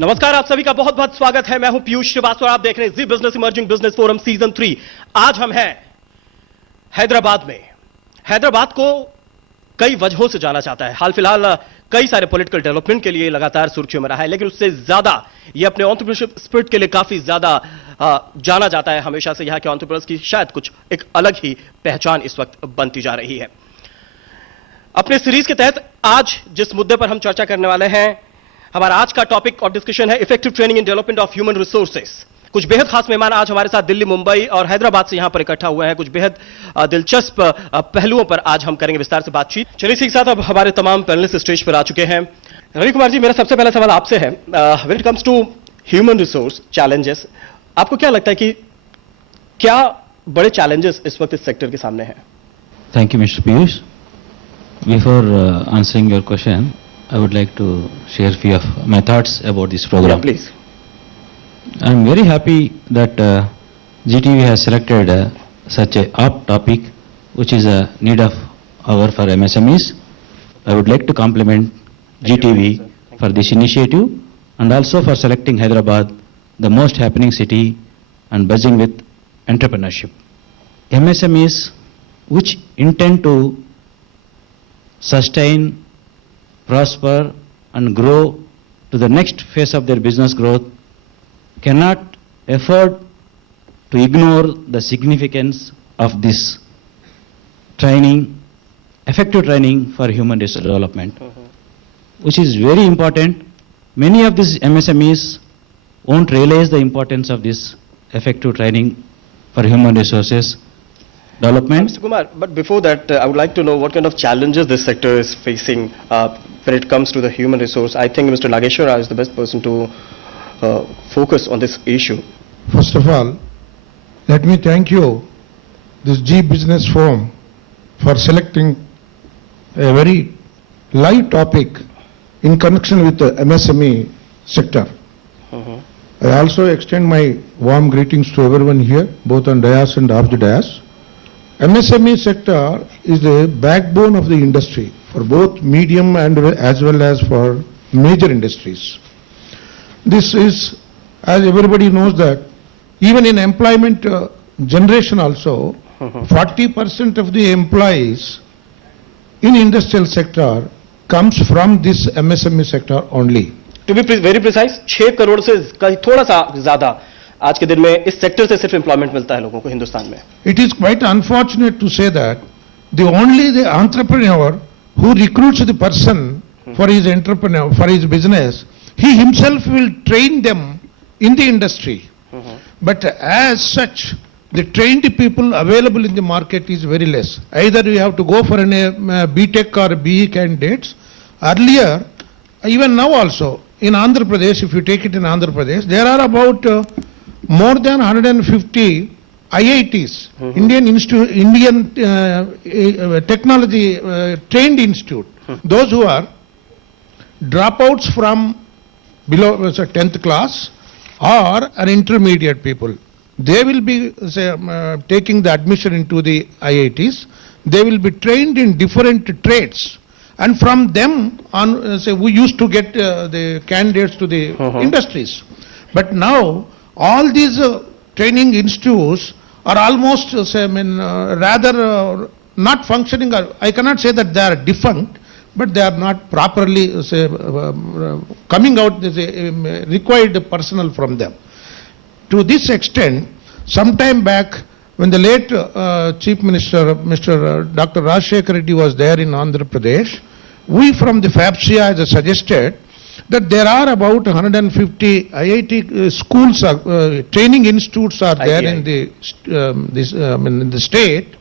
नमस्कार, आप सभी का बहुत बहुत स्वागत है। मैं हूं पीयूष श्रीवास्तव और आप देख रहे हैं जी business emerging business forum season 3। आज हम हैं हैदराबाद में। हैदराबाद को कई वजहों से जाना जाता है। हाल फिलहाल कई सारे पॉलिटिकल डेवलपमेंट के लिए लगातार सुर्खियों में रहा है, लेकिन उससे ज्यादा ये अपने एंटरप्रेन्योरशिप स्पिरिट के लिए काफी ज्यादा जाना जाता है। हमेशा से यहां के एंटरप्रेन्योर्स की शायद कुछ एक अलग ही पहचान इस वक्त बनती जा रही है। अपने सीरीज के तहत आज जिस मुद्दे पर हम चर्चा करने वाले हैं, हमारा आज का टॉपिक और डिस्कशन है effective training in development of human resources. कुछ बेहद खास मेहमान आज हमारे साथ दिल्ली, मुंबई और हैदराबाद से यहां पर इकट्ठा हुए हैं। कुछ बेहद दिलचस्प पहलुओं पर आज हम करेंगे विस्तार से बातचीत। चलिए इसी के साथ अब हमारे तमाम पैनलिस्ट स्टेज पर आ चुके हैं। रवि कुमार जी, मेरा सबसे पहला सवाल आपसे है, when it comes to human resource challenges, आपको क्या लगता है कि क्या बड़े चैलेंजेस इस वक्त इस सेक्टर के सामने हैं? Thank you, Mr. Piyush. Before answering your question, I would like to share few of my thoughts about this program. Yeah, please. I am very happy that GTV has selected such a apt topic, which is a need of hour for MSMEs. I would like to compliment GTV for this initiative and also for selecting Hyderabad, the most happening city and buzzing with entrepreneurship. MSMEs which intend to sustain, prosper and grow to the next phase of their business growth cannot afford to ignore the significance of this training, effective training for human resource development, which is very important. Many of these MSMEs won't realize the importance of this effective training for human resources development. Mr. Kumar, but before that, I would like to know what kind of challenges this sector is facing when it comes to the human resource. I think Mr. Nageshwara is the best person to focus on this issue. First of all, let me thank you, this G Business Forum, for selecting a very light topic in connection with the MSME sector. I also extend my warm greetings to everyone here, both on dais and off the dais. MSME sector is the backbone of the industry for both medium and as well as for major industries. This is, as everybody knows, that even in employment generation also, 40% of the employees in industrial sector comes from this MSME sector only. To be very precise, 6 crore से थोड़ा सा ज्यादा आज के दिन में इस sector से सिर्फ एम्प्लॉयमेंट मिलता है लोगों को हिंदुस्तान में। It is quite unfortunate to say that the entrepreneur who recruits the person for his business, he himself will train them in the industry. But as such, the trained people available in the market is very less. Either you have to go for an BTech or BE candidates. Earlier, even now also, in Andhra Pradesh, if you take it in Andhra Pradesh, there are about more than 150 IITs, Indian Technology Trained Institute. Those who are dropouts from below 10th class or an intermediate people, they will be taking the admission into the IITs. They will be trained in different trades. And from them on, we used to get the candidates to the industries. But now, all these training institutes are almost, rather not functioning. I cannot say that they are defunct, but they are not properly, coming out required personnel from them. To this extent, sometime back, when the late Chief Minister, Mr. Dr. Rajshekhar Reddy was there in Andhra Pradesh, we from the FAPSIA has suggested that there are about 150 IIT schools, training institutes are there in the state.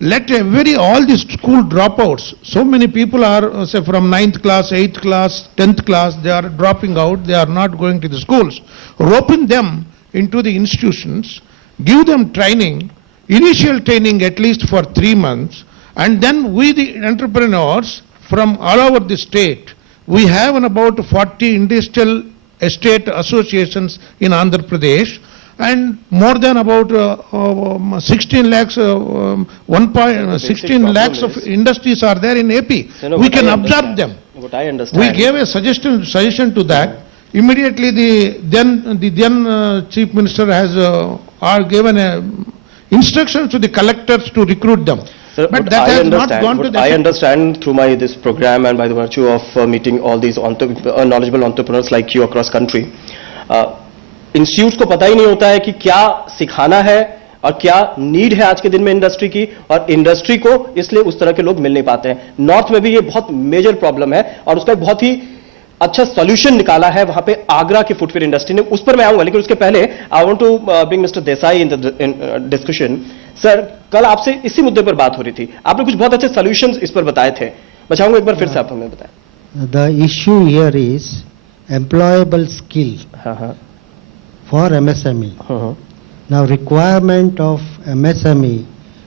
Let all the school dropouts, so many people are say from 9th class, 8th class, 10th class, they are dropping out, they are not going to the schools. Roping them into the institutions, give them training, initial training at least for 3 months, and then we the entrepreneurs from all over the state, we have about 40 industrial estate associations in Andhra Pradesh, and more than about 16 lakhs, 16 lakhs of industries are there in AP. We can absorb them. What I understand. We gave a suggestion to that. immediately the then Chief Minister has given instructions to the collectors to recruit them. Sir, But that has not gone to the I effect. understand through my this program and by the virtue of meeting all these knowledgeable entrepreneurs like you across country, institutes को पता ही नहीं होता है कि क्या सिखाना है और क्या नीड है आज के दिन में इंडस्ट्री की, और इंडस्ट्री को इसलिए उस तरह के लोग मिल नहीं पाते हैं. नॉर्थ में भी ये बहुत मेजर प्रॉब्लम है और उसका एक बहुत ही अच्छा सॉल्यूशन निकाला है वहां पे आगरा की फुटवेयर इंडस्ट्री ने. उस पर मैं आऊंगा, लेकिन उसके पहले I want to bring mister Desai in the discussion. Sir, कल आपसे इसी मुद्दे पर बात हो रही थी, आपने कुछ बहुत अच्छे सॉल्यूशंस इस पर बताए थे. मैं चाहूंगा एक बार फिर से आप हमें बताएं. The issue here is employable skill हाँ हाँ for MSME. हाँ Now requirement of MSME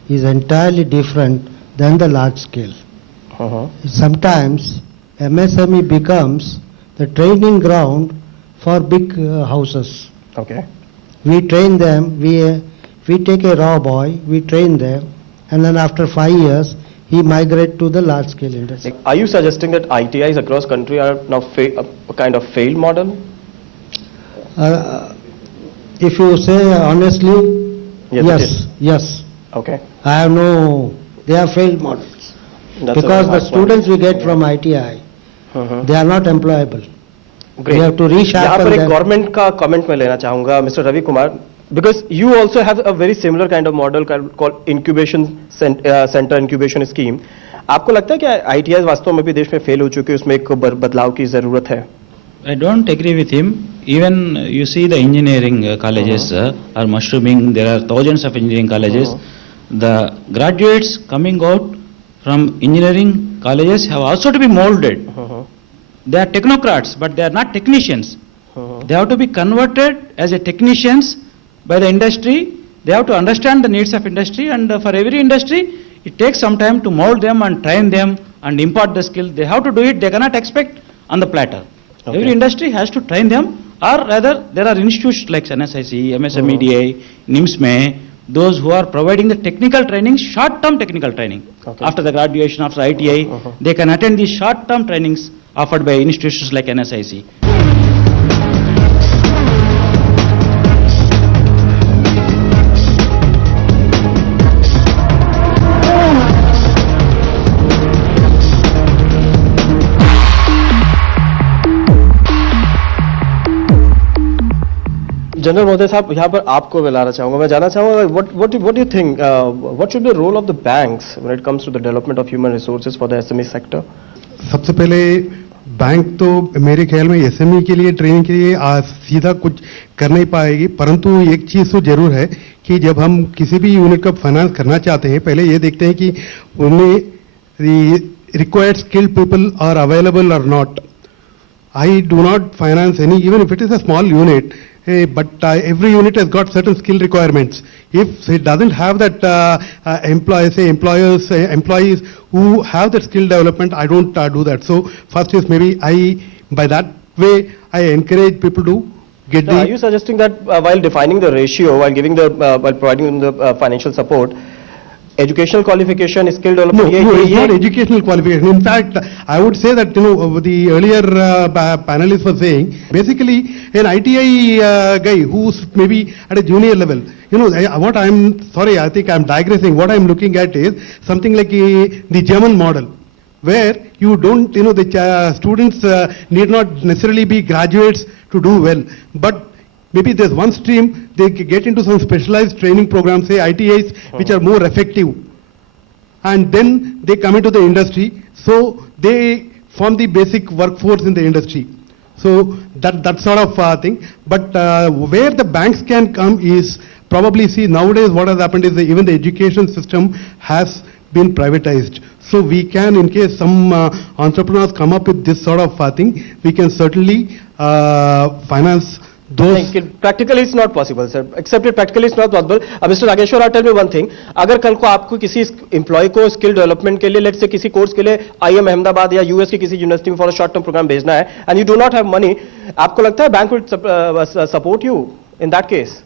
is entirely different than the large scale. हाँ. Sometimes MSME becomes the training ground for big houses. Okay. We train them, we take a raw boy, we train them, and then after 5 years, he migrate to the large scale industry. Are you suggesting that ITIs across country are now a kind of failed model? If you say honestly, Yes, it is. yes. Okay. I have no, they are failed models. That's a Because very the hard students we point. get from ITI, हाँ. they are not employable. Great. We have to यहाँ resharpen पर एक them. Government का comment मैं लेना चाहूंगा, mister Ravi Kumar, because you also have a very similar kind of model called incubation centre incubation scheme. आपको लगता है कि आईटीआई वास्तव में भी देश में फेल हो चुके हैं, उसमें एक बदलाव की जरूरत है? I don't agree with him. Even you see the engineering colleges are mushrooming. There are thousands of engineering colleges. The graduates coming out from engineering colleges have also to be molded. They are technocrats, but they are not technicians. They have to be converted as a technicians by the industry. They have to understand the needs of industry, and for every industry, it takes some time to mold them and train them and impart the skill. They have to do it. They cannot expect on the platter. Okay. Every industry has to train them, or rather, there are institutes like NSIC, MSMEDA, NIMSME, those who are providing the technical training, short-term technical training. Okay. After the graduation, after ITI, they can attend these short-term trainings offered by institutions like NSIC. General महोदय साहब, यहाँ पर आपको बुलाना चाहूंगा. मैं जानना चाहूंगा, what do you think, what should be the role of the banks when it comes to the development of human resources for the SME sector? सबसे पहले बैंक तो मेरे ख्याल में एसएमई के लिए ट्रेनिंग के लिए सीधा कुछ कर नहीं पाएगी, परंतु एक चीज तो जरूर है कि जब हम किसी भी यूनिट का फाइनेंस करना चाहते हैं, पहले ये देखते हैं कि उनमें required skilled people are available और not. I do not finance any, even if it is a small unit, but every unit has got certain skill requirements. If it doesn't have that employees who have that skill development, I don't do that. So first is maybe by that way, I encourage people to get Are you suggesting that while defining the ratio, while giving while providing the financial support, educational qualification, skill development? No, it's not educational qualification. In fact, I would say that, the earlier panelists were saying, basically an ITI guy who's maybe at a junior level, I think I'm digressing. What I'm looking at is something like the German model, where you don't, the students need not necessarily be graduates to do well, but maybe there's one stream, they get into some specialized training programs, say ITIs, which are more effective. And then they come into the industry, so they form the basic workforce in the industry. So that sort of thing. But where the banks can come is probably, see, nowadays what has happened is that even the education system has been privatized. So we can, in case some entrepreneurs come up with this sort of thing, we can certainly finance those. Practically it's not possible, sir. Except it practically it's not possible. Mr. Nageshwar, tell me one thing. अगर कल को आपको किसी employ को skill development के लिए, let's say किसी course के लिए IIM अहमदाबाद या यूएस की किसी यूनिवर्सिटी में for a short term programme भेजना है, and you do not have money, आपको लगता है bank will support you in that case?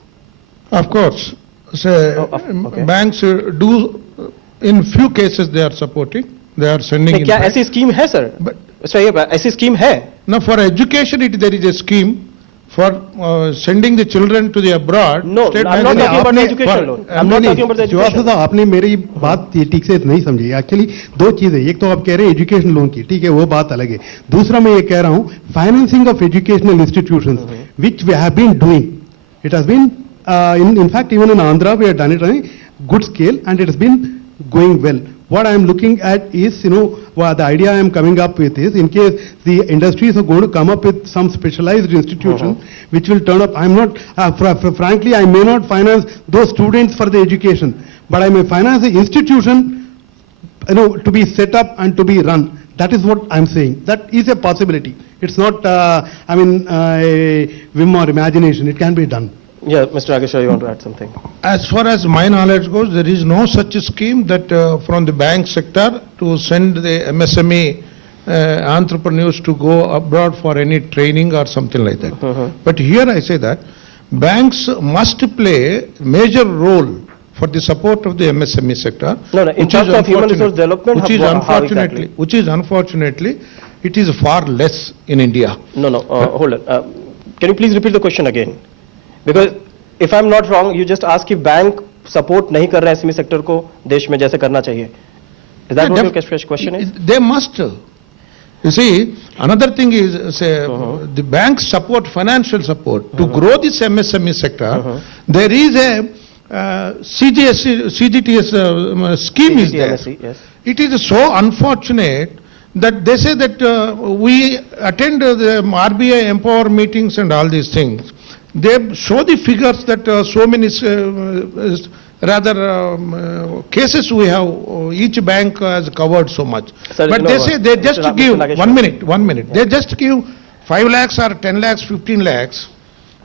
Of course. So, okay. banks do, in few cases they are supporting, they are sending नहीं, in. क्या fact. ऐसी scheme है sir? But सही है, ऐसी स्कीम है? now for education, there is a scheme for sending the children to the abroad. No, State I'm not bank- talking about आपने- education for- loan. I'm not talking about the Srivastava education. साहब, आपने मेरी बात ये ठीक से नहीं समझी। एक्चुअली दो चीजें, एक तो आप कह रहे हैं एजुकेशन लोन की, ठीक है, वो बात अलग है। दूसरा मैं ये कह रहा हूं financing of educational institutions which we have been doing, it has been in fact even in Andhra we have done it on a good scale and it has been going well. What I am looking at is, the idea I am coming up with is, in case the industries are going to come up with some specialized institution which will turn up, I am not, frankly, I may not finance those students for the education, but I may finance the institution, to be set up and to be run. That is what I am saying. That is a possibility. It's not, a whim or imagination. It can be done. Yeah, Mr. Agishar, you want to add something? As far as my knowledge goes, there is no such scheme that from the bank sector to send the MSME entrepreneurs to go abroad for any training or something like that. But here I say that banks must play major role for the support of the MSME sector. No, in which terms is of human resource unfortunate- development, which is how unfortunately, exactly? which is unfortunately, it is far less in India. No, hold on. Can you please repeat the question again? Because if I'm not wrong, you just asked कि bank support नहीं कर रहा है SME sector को देश में जैसे करना चाहिए. Is that what your question is? They must. You see, another thing is, say, the banks support, financial support, to grow this MSME sector. There is a CGTS scheme is there. CGTMSE, yes. It is so unfortunate that they say that we attend the RBI Empower meetings and all these things. They show the figures that so many cases we have, each bank has covered so much. Sir, But no, they say they Mr. just Mr. give, Nageshwar. 1 minute, they just give 5 lakhs or 10 lakhs, 15 lakhs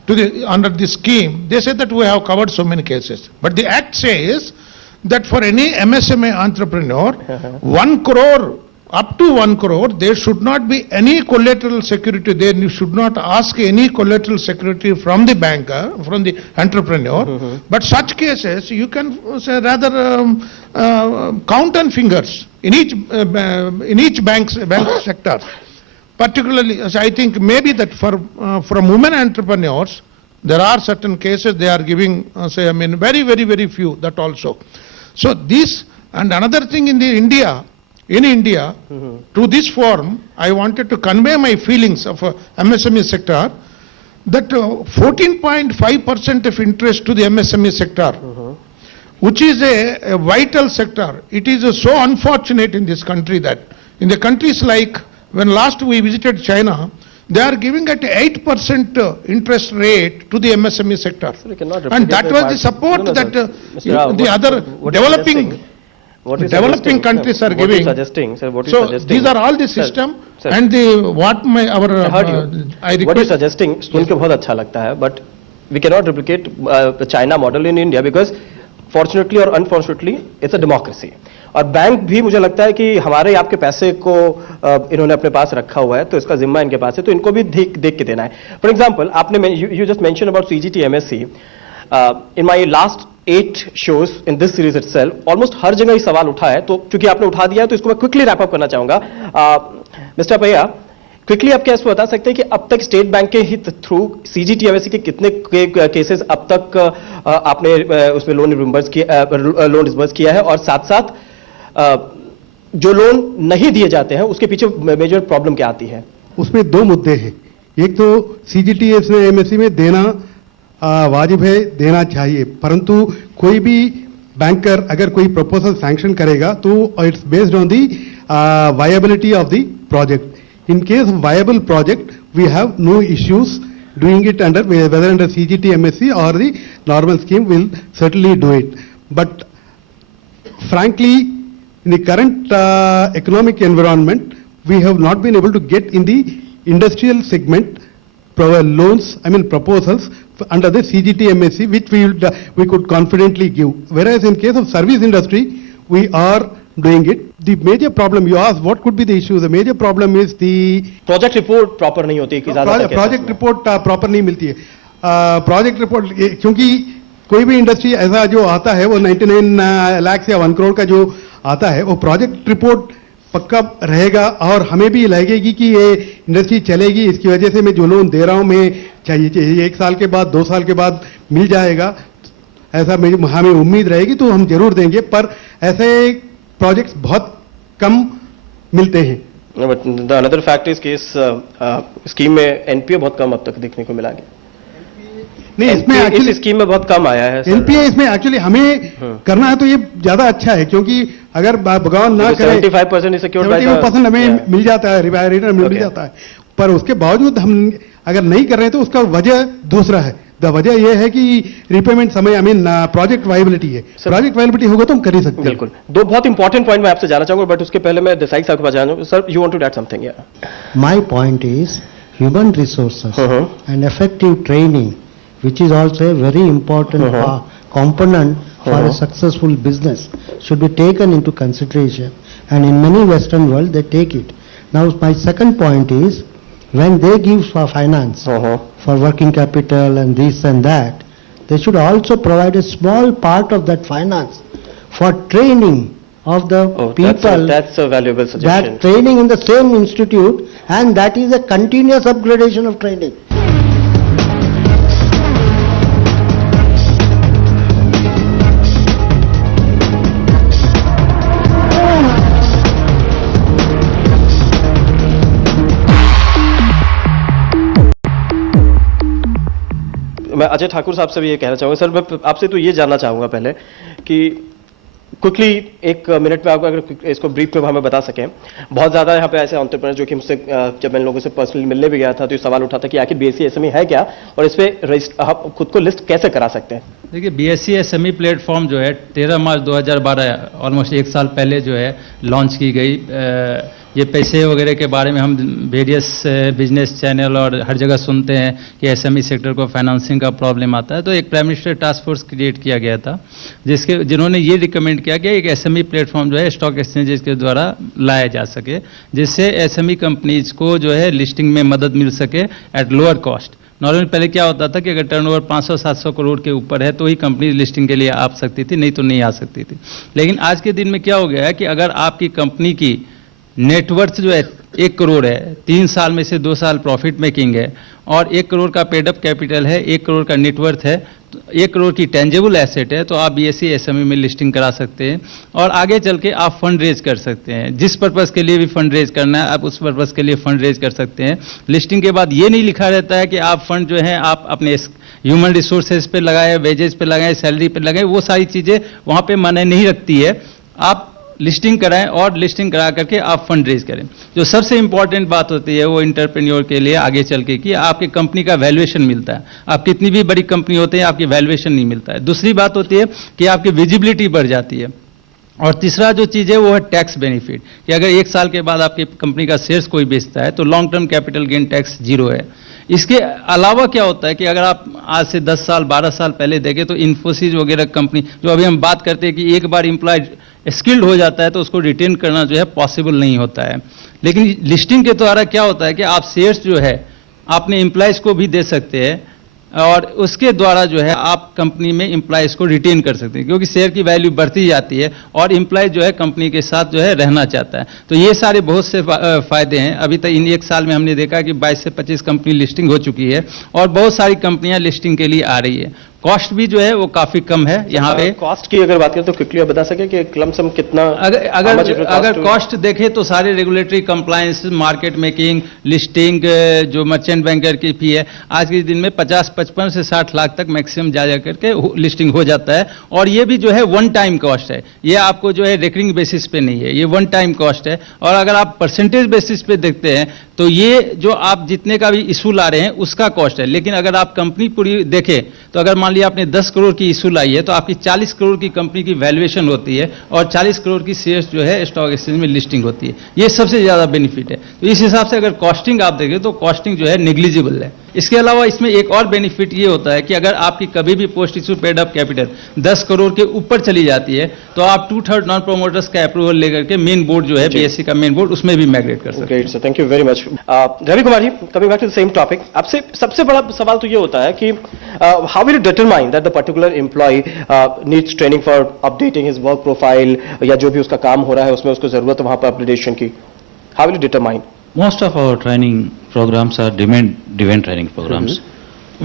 to the, under the scheme. They say that we have covered so many cases. But the act says that for any MSME entrepreneur, 1 crore, up to 1 crore, there should not be any collateral security. They should not ask any collateral security from the banker, from the entrepreneur. But such cases, you can say rather count on fingers in each bank sector. Particularly, I think maybe that for from women entrepreneurs, there are certain cases they are giving, very, very, very few, that also. So this, and another thing in India, to this forum, I wanted to convey my feelings of MSME sector, that 14.5% of interest to the MSME sector, which is a vital sector. It is so unfortunate in this country that in the countries like, when last we visited China, they are giving at 8% interest rate to the MSME sector. So we cannot And that replicate was the the support No, no, that sir. Mr. Rao, the what- other what you're developing suggesting- what you're developing suggesting, countries sir, are what you're giving. suggesting, sir, what you're So suggesting. these are all the Sir, system sir, and the what my our I heard you. I What you're request. suggesting सुन के बहुत अच्छा लगता है, but we cannot replicate the China model in India because fortunately or unfortunately it's a democracy. और bank भी मुझे लगता है कि हमारे आपके पैसे को इन्होंने अपने पास रखा हुआ है, तो इसका जिम्मा इनके पास है, तो इनको भी देख के देना है. फॉर एग्जांपल, आपने you just mention about CGT MSC. In my last 8 shows in this series itself, almost हर जगह ये सवाल उठा है, तो चूंकि आपने उठा दिया है तो इसको मैं क्विकली रैप अप करना चाहूंगा. मिस्टर भैया, क्विकली आप क्या इसको बता सकते हैं कि अब तक स्टेट बैंक के ही थ्रू सीजीटी एमएससी के कितने केसेस अब तक आपने उसमें लोन डिसबर्स किया है, और साथ साथ जो लोन नहीं दिए जाते हैं उसके पीछे मेजर प्रॉब्लम क्या आती है? उसमें दो मुद्दे हैं. एक तो सीजीटीएस ने एमएससी में देना वाजिब है, देना चाहिए, परंतु कोई भी बैंकर अगर कोई प्रपोजल सैंक्शन करेगा तो it's based on the viability of the project. In case of viable project, we have no issues doing it under, whether under CGT MSC or the normal scheme, will certainly do it. But frankly, in the current economic environment, we have not been able to get in the industrial segment loans, proposals under the CGT MSC, which we could confidently give. Whereas in case of service industry, we are doing it. The major problem, you asked what could be the issue, the major problem is the project report proper नहीं होती कि ज्यादा project report proper नहीं मिलती है. Project report, क्योंकि कोई भी इंडस्ट्री ऐसा जो आता है वो 99 लाख या 1 करोड़ का जो आता है, वो प्रोजेक्ट रिपोर्ट पक्का रहेगा और हमें भी लगेगी कि ये इंडस्ट्री चलेगी। इसकी वजह से मैं जो लोन दे रहा हूं, मैं चाहिए 1 साल के बाद 2 साल के बाद मिल जाएगा, ऐसा हमें उम्मीद रहेगी तो हम जरूर देंगे। पर ऐसे प्रोजेक्ट्स बहुत कम मिलते हैं। But the another fact is कि इस स्कीम में एनपीए बहुत कम अब तक देखने को मिला गया। नहीं, इसमें इस एक्चुअली स्कीम में बहुत कम आया है। एनपीए इसमें एक्चुअली हमें करना है तो ये ज्यादा अच्छा है, क्योंकि अगर भगवान ना करे 75% सिक्योर्ड बाय 75% हमें मिल जाता है, रिटर्न मिल जाता है। पर उसके बावजूद हम अगर नहीं कर रहे हैं तो उसका वजह दूसरा है। द वजह यह है कि रिपेमेंट समय, प्रोजेक्ट वायबिलिटी है। प्रोजेक्ट वायबिलिटी होगा तो हम कर ही सकते हैं। बिल्कुल। दो बहुत इंपॉर्टेंट पॉइंट मैं आपसे जाना चाहूंगा, बट उसके पहले मैं देसाई साहब के पास जाना। Sir, you want to add something? My point is human resources and effective training, which is also a very important component for a successful business, should be taken into consideration. And in many Western world, they take it. Now, my second point is, when they give for finance, for working capital and this and that, they should also provide a small part of that finance for training of the people. That's a valuable suggestion. That training in the same institute, and that is a continuous upgradation of training. मैं अजय ठाकुर साहब से भी ये कहना चाहूंगा। Sir, मैं आपसे तो ये जानना चाहूंगा पहले कि क्विकली 1 मिनट में आप अगर इसको ब्रीफ में हमें बता सकें। बहुत ज्यादा यहाँ पे ऐसे एंटरप्रेन्योर जो कि मुझसे जब मैं इन लोगों से पर्सनली मिलने भी गया था तो ये सवाल उठा था कि आखिर बीएससी एसएमई है क्या और इस पे आप खुद को लिस्ट कैसे करा सकते हैं? देखिए, बीएससी एसएमई प्लेटफॉर्म जो है 13 मार्च 2012 ऑलमोस्ट 1 साल पहले जो है लॉन्च की गई। ये पैसे वगैरह के बारे में हम वेरियस बिजनेस चैनल और हर जगह सुनते हैं कि एसएमई सेक्टर को फाइनेंसिंग का प्रॉब्लम आता है। तो एक prime minister task force create किया गया था जिन्होंने ये रिकमेंड किया कि एक एसएमई प्लेटफॉर्म जो है स्टॉक एक्सचेंजेस के द्वारा लाया जा सके, जिससे एसएमई कंपनीज को जो है लिस्टिंग में मदद मिल सके एट लोअर कॉस्ट। नॉर्मली पहले क्या होता था कि अगर टर्नओवर 500-700 करोड़ के ऊपर है तो ही कंपनी लिस्टिंग के लिए आ सकती थी, नहीं तो नहीं आ सकती थी। लेकिन आज के दिन में क्या हो गया है कि अगर आपकी कंपनी की नेटवर्थ जो है 1 करोड़ है, 3 साल में से 2 साल प्रॉफिट मेकिंग है और 1 करोड़ का पेडअप कैपिटल है, 1 करोड़ का नेटवर्थ है, 1 करोड़ की टेंजेबल एसेट है, तो आप बीएससी एसएमई में लिस्टिंग करा सकते हैं और आगे चल के आप फंड रेज कर सकते हैं। जिस पर्पस के लिए भी फंड रेज करना है आप उस पर्पस के लिए फंड रेज कर सकते हैं। लिस्टिंग के बाद ये नहीं लिखा रहता है कि आप फंड जो है आप अपने ह्यूमन रिसोर्सेज पे लगाए, वेजेस पे लगाए, सैलरी पे लगाए, वो सारी चीजें वहां पे मायने नहीं रखती है। आप लिस्टिंग कराएं और लिस्टिंग करा करके आप फंड रेज करें। जो सबसे इंपॉर्टेंट बात होती है वो एंटरप्रेन्योर के लिए आगे चल के कि आपकी कंपनी का वैल्यूएशन मिलता है। आप कितनी भी बड़ी कंपनी होते हैं आपकी वैल्यूएशन नहीं मिलता है। दूसरी बात होती है कि आपकी विजिबिलिटी बढ़ जाती है। और तीसरा जो चीज़ है वो है टैक्स बेनिफिट, कि अगर 1 साल के बाद आपकी कंपनी का शेयर्स कोई बेचता है तो long term capital gain tax 0 है। इसके अलावा क्या होता है कि अगर आप आज से 10 साल 12 साल पहले देखें तो इन्फोसिस वगैरह कंपनी जो अभी हम बात करते हैं कि एक बार एम्प्लॉय स्किल्ड हो जाता है तो उसको रिटेन करना जो है पॉसिबल नहीं होता है। लेकिन लिस्टिंग के द्वारा क्या होता है कि आप शेयर्स जो है अपने एम्प्लॉयज को भी दे सकते हैं और उसके द्वारा जो है आप कंपनी में एम्प्लॉयज को रिटेन कर सकते हैं, क्योंकि शेयर की वैल्यू बढ़ती जाती है और एम्प्लॉय जो है कंपनी के साथ जो है रहना चाहता है। तो ये सारे बहुत से फायदे हैं। अभी तक इन 1 साल में हमने देखा कि 22 से 25 कंपनी लिस्टिंग हो चुकी है और बहुत सारी कंपनियां लिस्टिंग के लिए आ रही है। कॉस्ट भी जो है वो काफी कम है यहाँ पे। कॉस्ट की अगर बात करें तो क्विकली आप बता सके कि लमसम कितना? अगर कॉस्ट देखें तो सारे regulatory compliance, market making, listing, जो मर्चेंट बैंकर की फी है, आज के दिन में 50-55 से 60 लाख तक मैक्सिमम जा करके लिस्टिंग हो जाता है। और ये भी जो है वन टाइम कॉस्ट है, ये आपको जो है रेकरिंग बेसिस पे नहीं है, ये वन टाइम कॉस्ट है। और अगर आप परसेंटेज बेसिस पे देखते हैं तो ये जो आप जितने का भी इशू ला रहे हैं उसका कॉस्ट है। लेकिन अगर आप कंपनी पूरी देखें तो अगर मान लिया आपने 10 करोड़ की इशू लाई है तो आपकी 40 करोड़ की कंपनी की वैल्यूएशन होती है और 40 करोड़ की शेयर्स जो है स्टॉक एक्सचेंज में लिस्टिंग होती है। ये सबसे ज्यादा बेनिफिट है। तो इस हिसाब से अगर कॉस्टिंग आप देखें तो कॉस्टिंग जो है नेग्लिजिबल है। इसके अलावा इसमें एक और बेनिफिट ये होता है कि अगर आपकी कभी भी post issue paid up capital 10 crore के ऊपर चली जाती है तो आप 2/3 नॉन प्रोमोटर्स का अप्रूवल लेकर के मेन बोर्ड जो है बीएससी का मेन बोर्ड उसमें भी माइग्रेट कर सकते हैं। Great sir, thank you very much. Ravi Kumar ji, coming back to the same topic, आपसे सबसे बड़ा सवाल तो ये होता है कि how will you determine that the particular employee needs training for updating his work profile, या जो भी उसका काम हो रहा है उसमें उसको जरूरत है वहां पर अपडेशन की, how will you determine? Most of our training programs are demand-driven training programs.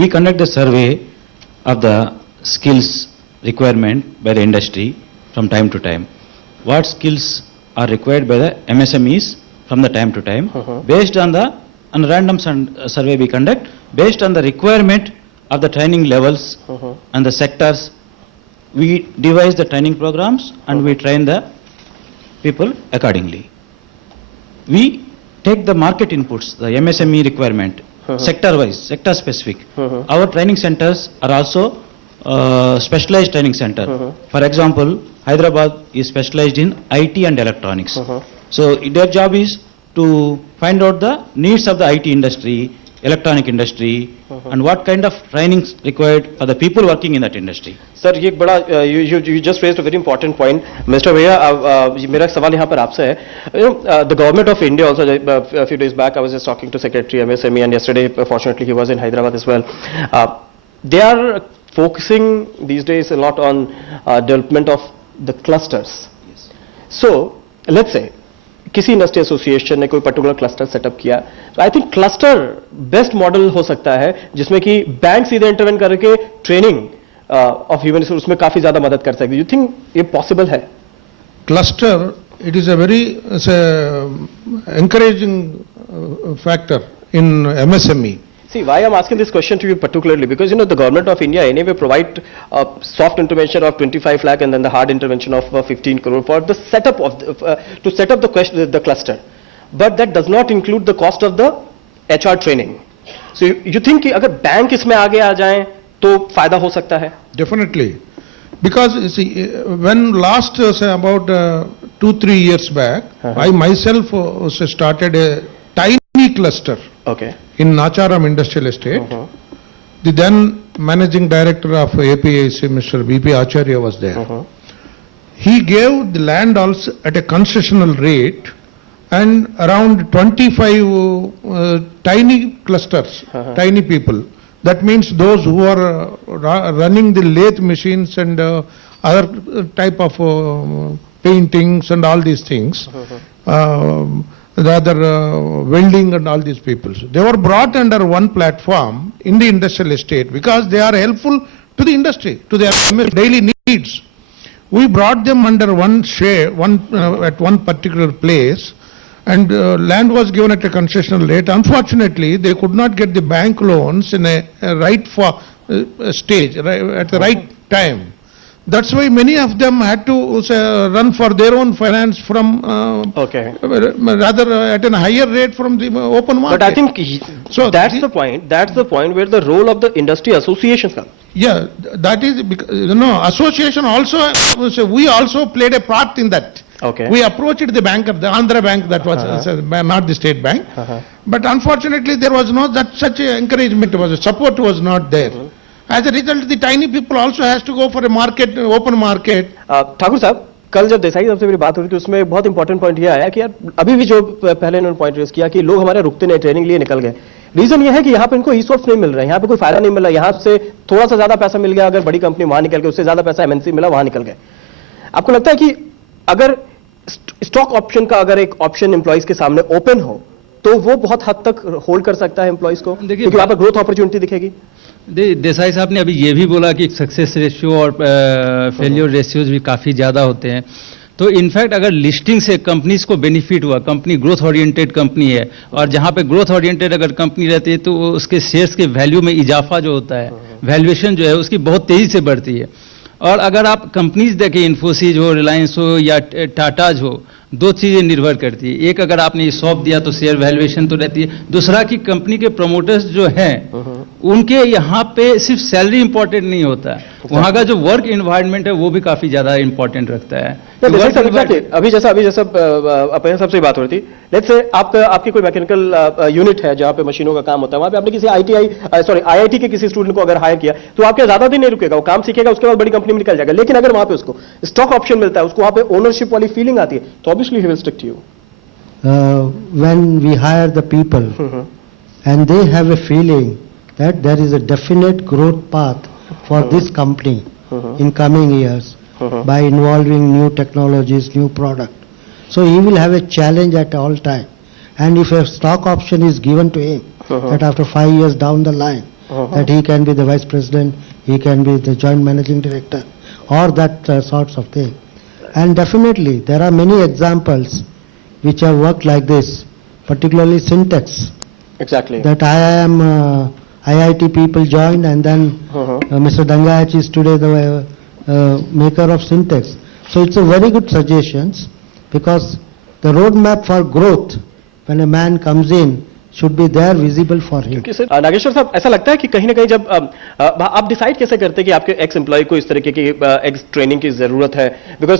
We conduct the survey of the skills requirement by the industry from time to time. What skills are required by the MSMEs from the time to time, based on the random survey we conduct, based on the requirement of the training levels and the sectors. We devise the training programs and we train the people accordingly. We take the market inputs, the MSME requirement, sector-wise, sector-specific. Our training centers are also specialized training center. For example, Hyderabad is specialized in IT and electronics. So their job is to find out the needs of the IT industry, electronic industry, and what kind of trainings required for the people working in that industry. Sir ये एक बड़ा you just raised a very important point, mister भैया। मेरा सवाल यहाँ पर आपसे है, the government of India also a few days back I was just talking to Secretary MSME and yesterday fortunately he was in Hyderabad as well. They are focusing these days a lot on development of the clusters. Yes. So let's say किसी industry association ने कोई particular cluster setup किया, तो I think cluster best model हो सकता है जिसमें कि बैंक सीधे इंटरवेन करके ट्रेनिंग ऑफ ह्यूमन रिसोर्स उसमें काफी ज्यादा मदद कर सकती है। यू थिंक ये पॉसिबल है? Cluster, it is a very encouraging factor in MSME. See, why I'm asking this question to you particularly, because the government of India anyway provide soft intervention of 25 lakh and then the hard intervention of 15 crore for the setup of to set up the cluster, but that does not include the cost of the HR training. So you think कि अगर bank इसमें आगे आ जाएं तो फायदा हो सकता है? Definitely. Because you see, when last say about 2-3 years back, I myself started a tiny cluster. Okay. In Nacharam Industrial Estate. The then managing director of APIC, Mr. B.P. Acharya was there. He gave the land also at a concessional rate and around 25 tiny clusters, tiny people. That means those who are running the lathe machines and other type of paintings and all these things. The other welding and all these people. They were brought under one platform in the industrial estate because they are helpful to the industry, to their daily needs. We brought them under one share, at one particular place, and land was given at a concessional rate. Unfortunately, they could not get the bank loans in a right stage, at the right time. That's why many of them had to run for their own finance from rather at a higher rate from the open market. But I think so that's the point. That's the point where the role of the industry associations come. Yeah, that is because, association also, we also played a part in that. Okay. We approached the bank, the Andhra Bank, that was not the State Bank. But unfortunately, there was no such encouragement, support was not there. As a result, the tiny people also has to go for a market, open market. Thakur साहब, कल जब देसाई साहब से मेरी बात हो रही थी उसमें एक बहुत इंपॉर्टेंट पॉइंट ये आया कि यार अभी भी जो पहले इन्होंने पॉइंट रेज किया कि लोग हमारे रुकते नहीं, ट्रेनिंग लिए निकल गए। रीजन ये है कि यहाँ पे इनको ईसॉफ्ट नहीं मिल रहा है, यहाँ पे कोई फायदा नहीं मिल रहा, यहाँ से थोड़ा सा ज्यादा पैसा मिल गया, अगर बड़ी कंपनी वहां निकल गए, उससे ज्यादा पैसा एमएनसी मिला वहां निकल गए। आपको लगता है कि अगर स्टॉक ऑप्शन का अगर एक ऑप्शन एम्प्लॉइज के सामने ओपन हो तो वो बहुत हद तक होल्ड कर सकता है एम्प्लॉइज को, क्योंकि वहां पर ग्रोथ अपॉर्चुनिटी दिखेगी? देसाई साहब ने अभी ये भी बोला कि सक्सेस रेशियो और फेलियर रेशियोज भी काफ़ी ज़्यादा होते हैं। तो इनफैक्ट अगर लिस्टिंग से कंपनीज को बेनिफिट हुआ, कंपनी ग्रोथ ओरिएंटेड कंपनी है और जहाँ पे ग्रोथ ओरिएंटेड अगर कंपनी रहती है तो उसके शेयर्स के वैल्यू में इजाफा जो होता है, वैल्यूएशन जो है उसकी बहुत तेज़ी से बढ़ती है। और अगर आप कंपनीज देखें, इन्फोसिस हो, रिलायंस हो या टाटाज हो, दो चीज़ें निर्भर करती है। एक, अगर आपने सौंप दिया तो शेयर वैल्यूएशन तो रहती है, दूसरा कि कंपनी के प्रमोटर्स जो हैं उनके यहाँ पे सिर्फ सैलरी इंपॉर्टेंट नहीं होता है, वहाँ का जो वर्क इन्वायरमेंट है वो भी काफी ज्यादा इंपॉर्टेंट रखता है। अभी जैसा अपने सबसे बात हो रही थी, लेट्स से आपकी कोई मैकेनिकल यूनिट है जहां पे मशीनों का काम होता है, वहां पे आपने किसी आईआईटी के किसी स्टूडेंट को अगर हायर किया तो आपके ज्यादा दिन नहीं रुकेगा, वो काम सीखेगा, उसके बाद बड़ी कंपनी में निकल जाएगा। लेकिन अगर वहां पे उसको स्टॉक ऑप्शन मिलता है, उसको वहां पे ओनरशिप वाली फीलिंग आती है, तो obviously he will stick to you. When we hire the people and they have a feeling that there is a definite growth path for this company in coming years by involving new technologies, new product. So he will have a challenge at all time. And if a stock option is given to him, that after 5 years down the line, that he can be the vice president, he can be the joint managing director, or that sorts of thing. And definitely there are many examples which have worked like this, particularly Syntex. Exactly. That IIT people joined, and then Mr. Dangach is today the maker of Syntex. So it's a very good suggestions, because the roadmap for growth when a man comes in should be there visible for him. Nageshwar साहब, ऐसा लगता है कि कहीं ना कहीं जब आप डिसाइड कैसे करते हैं कि आपके एक्स एम्प्लॉय को इस तरीके की एक्स ट्रेनिंग की जरूरत है? बिकॉज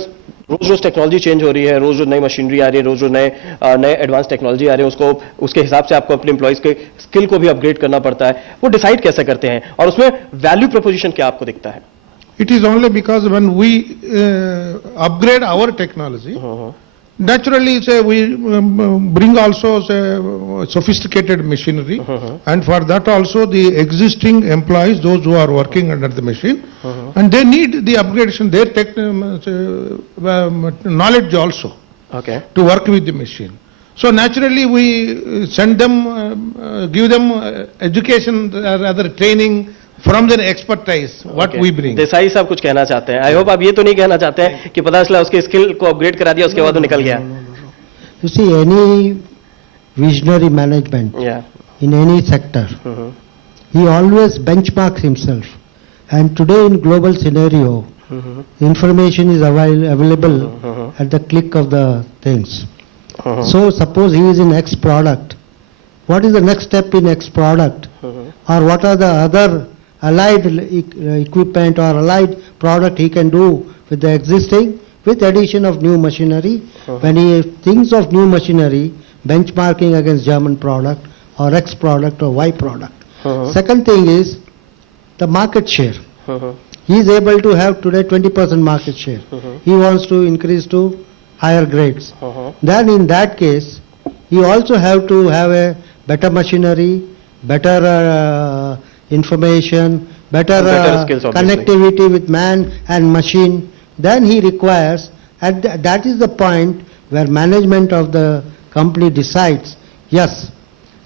रोज रोज टेक्नोलॉजी चेंज हो रही है, रोज रोज नई मशीनरी आ रही है, रोज रोज नए एडवांस टेक्नोलॉजी आ रही है, उसको उसके हिसाब से आपको अपने एम्प्लॉयज के स्किल को भी अपग्रेड करना पड़ता है। वो डिसाइड कैसे करते हैं और उसमें वैल्यू प्रपोजिशन क्या आपको दिखता है? It is only because when we upgrade our technology, naturally say we bring also say, sophisticated machinery, and for that also the existing employees, those who are working under the machine, and they need the upgradation, their knowledge also to work with the machine. So naturally we send them, give them education, rather training from their expertise, what we bring. Desai साहब कुछ कहना चाहते हैं? I hope आप ये तो नहीं कहना चाहते हैं कि पता चला उसके स्किल को अपग्रेड करा दिया, उसके बाद वो निकल गया। You see, any visionary management in any sector, he always benchmarks himself. And today in global scenario, information is available at the click of the things. So suppose he is in X product, what is the next step in X product? Or what are the other allied equipment or allied product he can do with the existing, with addition of new machinery? When he thinks of new machinery, benchmarking against German product or X product or Y product. Second thing is the market share. He is able to have today 20% market share. He wants to increase to higher grades. Then in that case, he also have to have a better machinery, better information, better skills, connectivity with man and machine. Then he requires, and that is the point where management of the company decides, yes.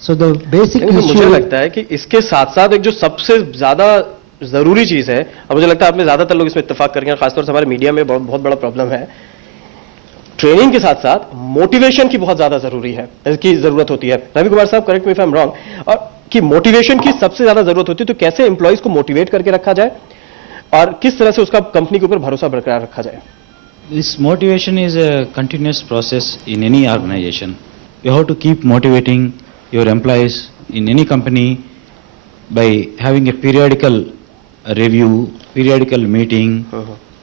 So the basic issue. मुझे लगता है कि इसके साथ साथ एक जो सबसे ज्यादा जरूरी चीज है, और मुझे लगता है आप में ज्यादातर लोग इसमें इत्तेफाक करेंगे, खासतौर से हमारे मीडिया में बहुत बड़ा प्रॉब्लम है, ट्रेनिंग के साथ साथ मोटिवेशन की बहुत ज्यादा जरूरी है, इसकी जरूरत होती है। रवि कुमार साहब, correct me if I am wrong, और कि मोटिवेशन की सबसे ज्यादा जरूरत होती है, तो कैसे एम्प्लॉइज को मोटिवेट करके रखा जाए और किस तरह से उसका कंपनी के ऊपर भरोसा बरकरार रखा जाए? This motivation is a continuous process in any organization. You have to keep motivating your employees in any company by having a periodical review, periodical meeting,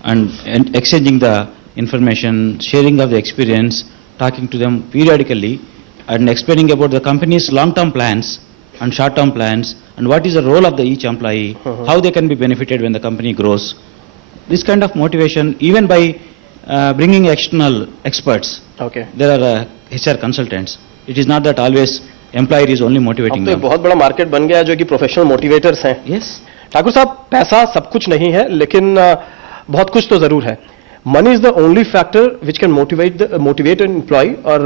and exchanging the information, sharing of the experience, talking to them periodically, and explaining about the company's long-term plans and short-term plans, and what is the role of the each employee, how they can be benefited when the company grows. This kind of motivation, even by bringing external experts. There are HR consultants. It is not that always employer is only motivating them. बहुत बड़ा market बन गया जो कि professional motivators हैं। Yes. Thakur साहब, पैसा सब कुछ नहीं है, लेकिन बहुत कुछ तो जरूर है। Money is the only factor which can motivate an employee, और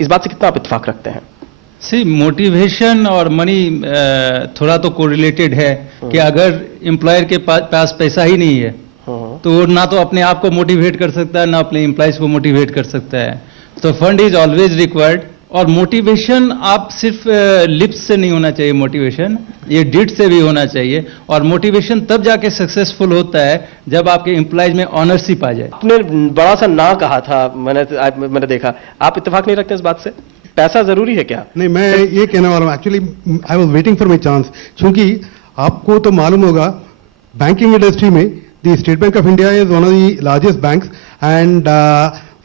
इस बात से कितना आप इत्तेफाक रखते हैं? सी, मोटिवेशन और मनी थोड़ा तो कोरिलेटेड है कि अगर एम्प्लॉयर के पास पैसा ही नहीं है तो वो ना तो अपने आप को मोटिवेट कर सकता है, ना अपने एम्प्लॉयज को मोटिवेट कर सकता है। तो फंड इज ऑलवेज रिक्वायर्ड, और मोटिवेशन आप सिर्फ लिप्स से नहीं होना चाहिए, मोटिवेशन ये डिड से भी होना चाहिए, और मोटिवेशन तब जाके सक्सेसफुल होता है जब आपके एम्प्लॉयज में ऑनरशिप आ जाए। आपने बड़ा सा ना कहा था, मैंने देखा, आप इत्तेफाक नहीं रखते इस बात से? पैसा जरूरी है क्या? नहीं, मैं ये कहने वाला हूँ, actually I was waiting for my chance, क्योंकि आपको तो मालूम होगा बैंकिंग इंडस्ट्री में the State Bank of India is one of the largest banks and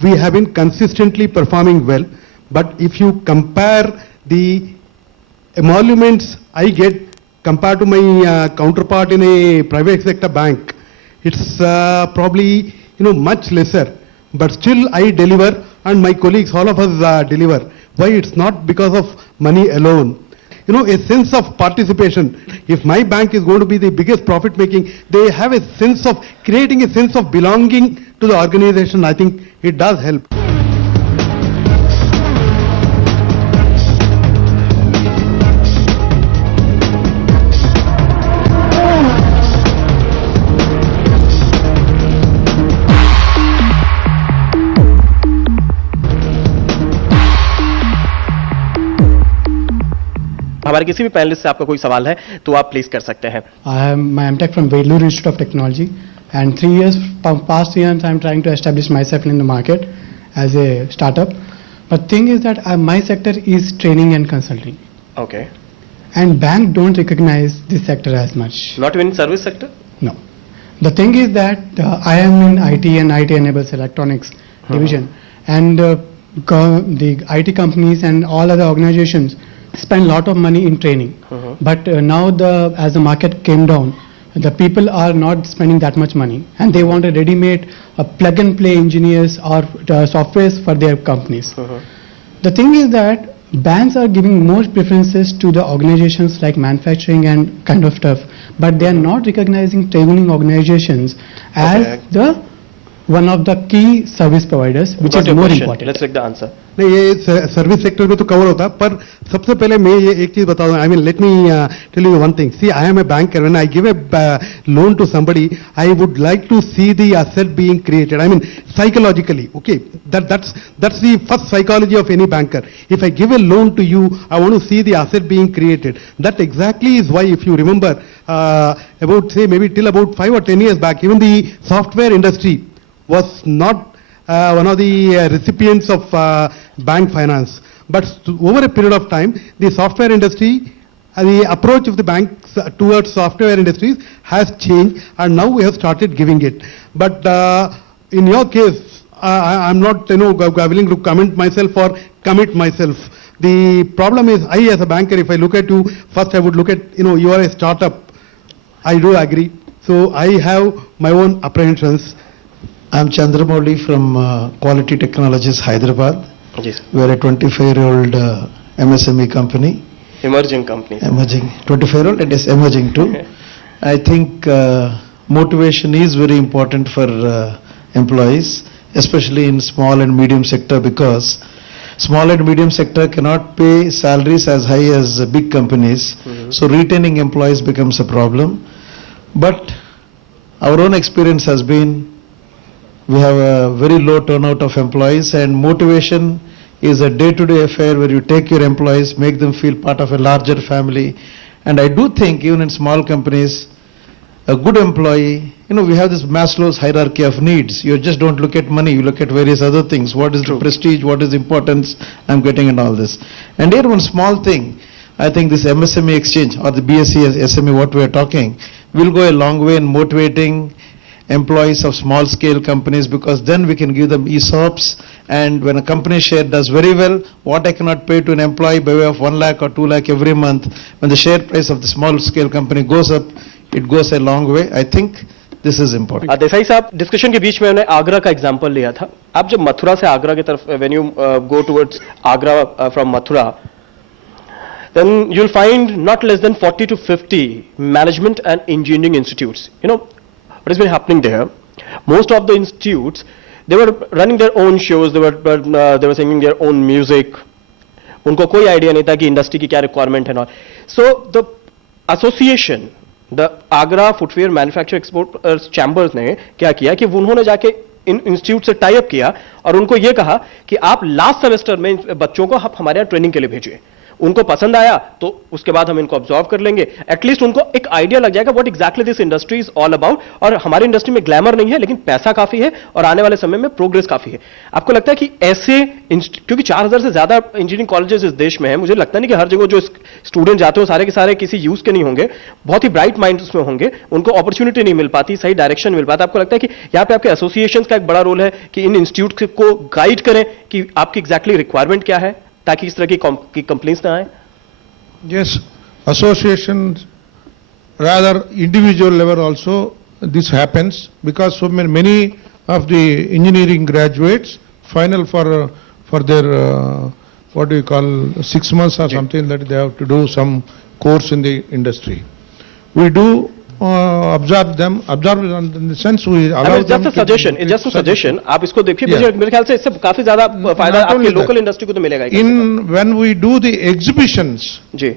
we have been consistently performing well, but if you compare the emoluments I get compared to my counterpart in a private sector bank, it's probably much lesser, but still I deliver and my colleagues, all of us deliver. Why? It's not because of money alone. A sense of participation. If my bank is going to be the biggest profit making, they have a sense of creating a sense of belonging to the organization. I think it does help. हमारे किसी भी panelist से आपका कोई सवाल है तो आप प्लीज कर सकते हैं. I am Tech from Vellore Institute of Technology, and 3 years, past 3 years, I am trying to establish myself in the market as a startup. But thing is that my sector is training and consulting, Okay. and bank don't recognize this sector as much. Not even in service sector? No. The thing is that I am in IT and IT enables electronics division, and the IT companies and all other organizations spend a lot of money in training. But now as the market came down, the people are not spending that much money, and they want a ready-made plug and play engineers or softwares for their companies. The thing is that banks are giving more preferences to the organizations like manufacturing and kind of stuff, but they are not recognizing training organizations as the one of the key service providers, which Got is your more question. important. Let's take the answer. नहीं, ये service sector में तो cover होता है, पर सबसे पहले मैं ये एक चीज बता दूं. I mean, let me tell you one thing. See, I am a banker. When I give a loan to somebody, I would like to see the asset being created. I mean, psychologically, okay, that's the first psychology of any banker. If I give a loan to you, I want to see the asset being created. That exactly is why, if you remember, about say may be till about 5 or 10 years back, even the software industry was not one of the recipients of bank finance. But over a period of time, the software industry, the approach of the banks towards software industries has changed, and now we have started giving it. But in your case, I'm not willing to comment myself or commit myself. The problem is, I as a banker, if I look at you, first I would look at, you are a startup. I do agree. So I have my own apprehensions. I'm Chandramouli from Quality Technologies, Hyderabad. Yes. We are a 25-year-old MSME company. Emerging company. Emerging, 25-year-old, and it's emerging too. I think motivation is very important for employees, especially in small and medium sector, because small and medium sector cannot pay salaries as high as big companies. So retaining employees becomes a problem. But our own experience has been, we have a very low turnout of employees, and motivation is a day-to-day affair where you take your employees, make them feel part of a larger family. And I do think even in small companies, a good employee, we have this Maslow's hierarchy of needs. You just don't look at money, you look at various other things. What is the prestige, what is the importance I'm getting and all this. And here one small thing, I think this MSME exchange or the BSc SME, what we are talking, will go a long way in motivating employees of small scale companies, because then we can give them ESOPs, and when a company share does very well, what I cannot pay to an employee by way of 1 lakh or 2 lakh every month, when the share price of the small scale company goes up, it goes a long way. I think this is important. Desai साहब, discussion के बीच में मैंने आगरा का example लिया था. आप जब मथुरा से आगरा की तरफ, when you go towards Agra from Mathura, then you'll find not less than 40 to 50 management and engineering institutes. What has been happening there? Most of the institutes, they were running their own shows, they were singing their own music. उनको कोई idea नहीं था कि industry की क्या requirement है. So the association, the Agra footwear manufacture export chambers ने क्या किया कि उन्होंने जाके इन इंस्टीट्यूट से टाई अप किया और उनको ये कहा कि आप लास्ट सेमेस्टर में बच्चों को आप हमारे यहाँ ट्रेनिंग के लिए भेजिए. उनको पसंद आया तो उसके बाद हम इनको ऑब्जॉर्व कर लेंगे, एटलीस्ट उनको एक आइडिया लग जाएगा what exactly this industry is all about. और हमारी इंडस्ट्री में ग्लैमर नहीं है, लेकिन पैसा काफी है और आने वाले समय में प्रोग्रेस काफी है। आपको लगता है कि ऐसे क्योंकि 4000 से ज्यादा इंजीनियरिंग कॉलेजेस इस देश में है, मुझे लगता नहीं कि हर जगह जो स्टूडेंट जाते हो सारे के सारे किसी यूज के नहीं होंगे, बहुत ही ब्राइट माइंड उसमें होंगे, उनको अपॉर्चुनिटी नहीं मिल पाती, सही डायरेक्शन मिल पाता। आपको लगता है कि यहाँ पे आपके एसोसिएशंस का एक बड़ा रोल है कि इन इंस्टीट्यूट को गाइड करें कि आपकी एग्जैक्टली रिक्वायरमेंट क्या है, ताकि इस तरह की कंप्लेंट्स ना आए? Yes, associations, rather individual level also, this happens because so many of the engineering graduates final for their what do you call 6 months or something that they have to do some course in the industry. We do observe in the sense we allow it's them just a suggestion. It's just a suggestion. आप इसको देखिए, Yeah. मुझे मेरे ख्याल से इससे काफी ज्यादा फायदा Not आपकी only लोकल that. इंडस्ट्री को तो मिलेगा ही। When we do the exhibitions, ji,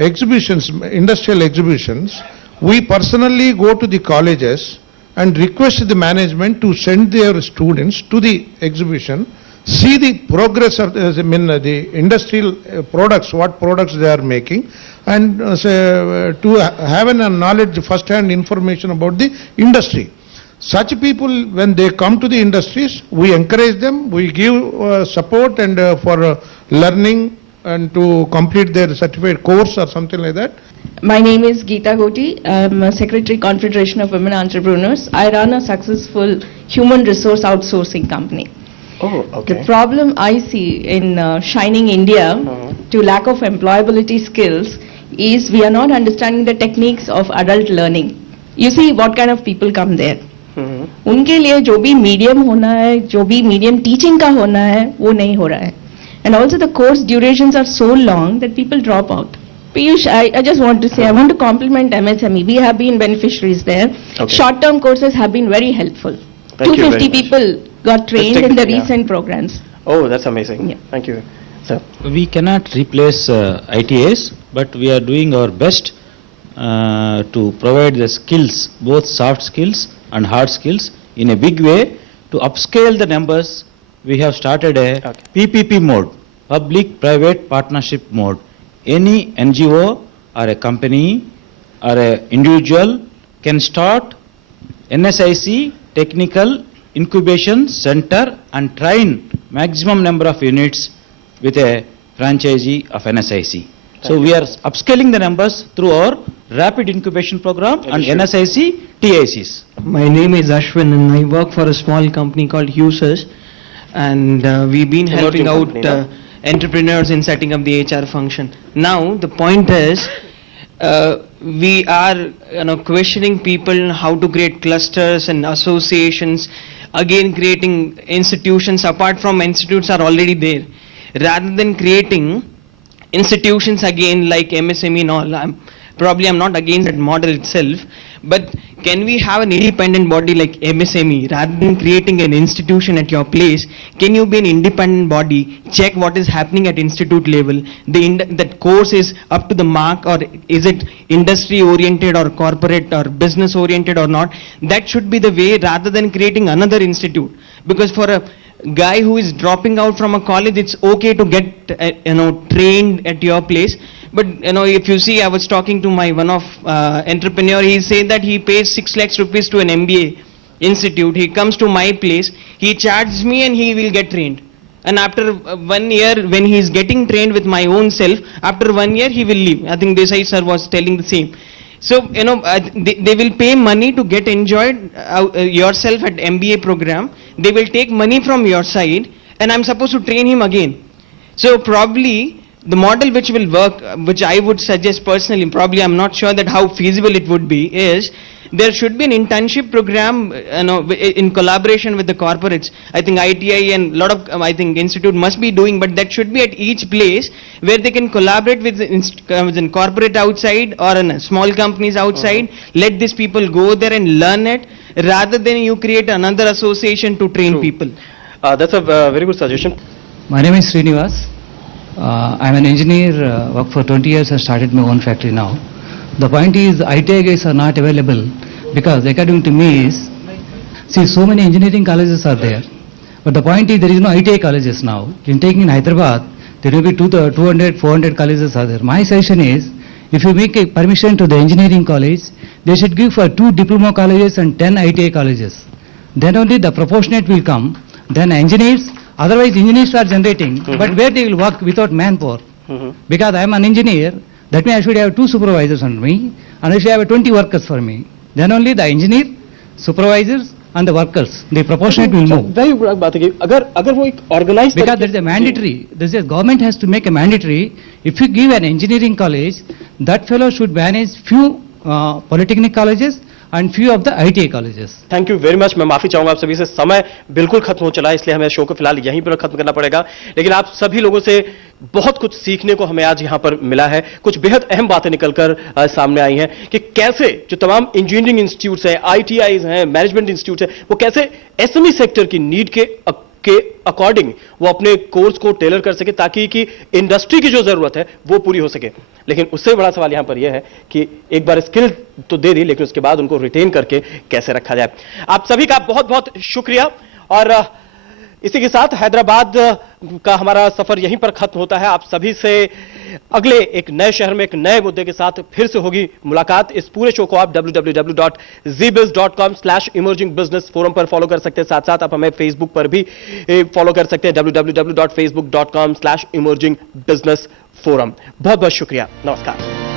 industrial exhibitions, we personally go to the colleges and request the management to send their students to the exhibition, see the progress of the industrial products, what products they are making, and to have a knowledge, first-hand information about the industry. Such people, when they come to the industries, we encourage them, we give support and for learning and to complete their certificate course or something like that. My name is Geeta Goti. I'm a Secretary, Confederation of Women Entrepreneurs. I run a successful human resource outsourcing company. oh, The problem I see in shining India to lack of employability skills is we are not understanding the techniques of adult learning. You see what kind of people come there. उनके लिए जो भी medium होना है, जो भी medium teaching का होना है, वो नहीं हो रहा है. And also the course durations are so long that people drop out. Piyush, I just want to say, I want to compliment MSME. We have been beneficiaries there. Okay. Short-term courses have been very helpful. Thank you very 250 much. people got trained in the Yeah. recent programs. Oh, that's amazing. Yeah. Thank you, sir. We cannot replace ITAs, but we are doing our best to provide the skills, both soft skills and hard skills, in a big way. To upscale the numbers, we have started a Okay. PPP mode, public-private partnership mode. Any NGO or a company or a individual can start NSIC Technical Incubation Center and train maximum number of units with a franchisee of NSIC. So we are upscaling the numbers through our rapid incubation program and NSIC TICs. My name is Ashwin and I work for a small company called Hughes, and we've been helping Emerging out company, no? entrepreneurs in setting up the HR function. Now the point is we are questioning people how to create clusters and associations, again creating institutions apart from institutes are already there, rather than creating institutions again like MSME and all. I'm not against that model itself, but can we have an independent body like MSME rather than creating an institution at your place? Can you be an independent body, check what is happening at institute level, that course is up to the mark, or is it industry oriented or corporate or business oriented or not? That should be the way, rather than creating another institute. Because for a guy who is dropping out from a college, it's okay to get trained at your place. But if you see, I was talking to my one of entrepreneur. He said that he pays 6 lakhs rupees to an MBA institute. He comes to my place, he charges me, and he will get trained. And after 1 year, when he is getting trained with my own self, after 1 year he will leave. I think Desai sir was telling the same. So they will pay money to get enjoyed yourself at MBA program. They will take money from your side, and I'm supposed to train him again. So probably the model which will work, which I would suggest personally, probably I'm not sure that how feasible it would be, is there should be an internship program in collaboration with the corporates. I think ITI and a lot of I think institute must be doing, but that should be at each place where they can collaborate with the corporate outside or in small companies outside. Let these people go there and learn it, rather than you create another association to train True. people. That's a very good suggestion. My name is Srinivas. I'm an engineer, work for 20 years, and started my own factory now. The point is, ITI guys are not available because, according to me, is, see, so many engineering colleges are there. But the point is, there is no ITI colleges now. In taking in Hyderabad, There will be 200, 400 colleges are there. My suggestion is, if you make a permission to the engineering college, they should give for 2 diploma colleges and 10 ITI colleges. Then only the proportionate will come. Then engineers, otherwise engineers are generating, but where they will work without manpower. Because I am an engineer, that means I should have 2 supervisors under me, and I should have 20 workers for me. Then only the engineer, supervisors, and the workers, the proportionate will move. वही बात है कि अगर वो एक organise Because there is a mandatory, this is government has to make a mandatory, if you give an engineering college, that fellow should manage few polytechnic colleges and few of the ITI colleges. Thank you very much. मैं माफी चाहूंगा आप सभी से, समय बिल्कुल खत्म हो चला है, इसलिए हमें शो को फिलहाल यहीं पर खत्म करना पड़ेगा। लेकिन आप सभी लोगों से बहुत कुछ सीखने को हमें आज यहां पर मिला है। कुछ बेहद अहम बातें निकलकर सामने आई हैं कि कैसे जो तमाम इंजीनियरिंग इंस्टीट्यूट्स हैं, ITIs हैं, मैनेजमेंट इंस्टीट्यूट हैं, वो कैसे SME सेक्टर की नीड के अकॉर्डिंग वो अपने कोर्स को टेलर कर सके, ताकि कि इंडस्ट्री की जो जरूरत है वो पूरी हो सके। लेकिन उससे बड़ा सवाल यहां पर यह है कि एक बार स्किल तो दे दी, लेकिन उसके बाद उनको रिटेन करके कैसे रखा जाए। आप सभी का बहुत बहुत शुक्रिया। और इसी के साथ हैदराबाद का हमारा सफर यहीं पर खत्म होता है। आप सभी से अगले एक नए शहर में एक नए मुद्दे के साथ फिर से होगी मुलाकात। इस पूरे शो को आप www.zbiz.com/emerging business forum पर फॉलो कर सकते हैं। साथ साथ आप हमें फेसबुक पर भी फॉलो कर सकते हैं, www.facebook.com/emerging business forum। बहुत बहुत शुक्रिया। नमस्कार।